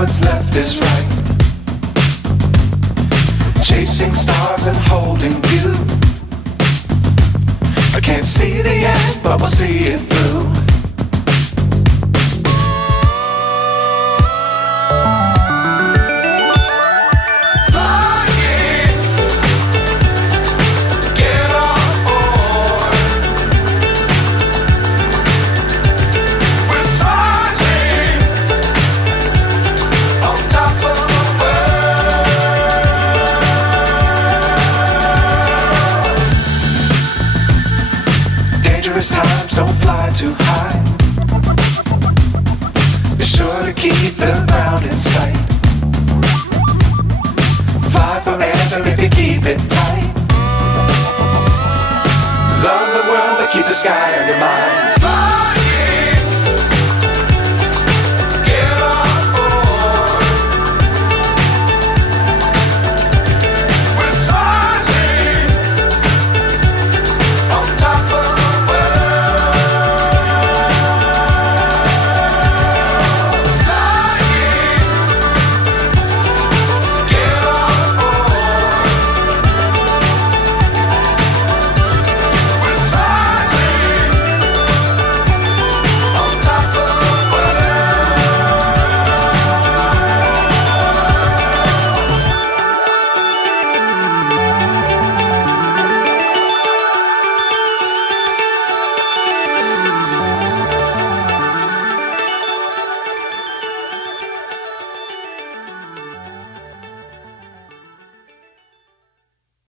what's left is right. Chasing stars and holding you. I can't see the end, but we'll see it through. Times don't fly too high. Be sure to keep the ground in sight. Fly forever if you keep it tight. Love the world but keep the sky on your mind.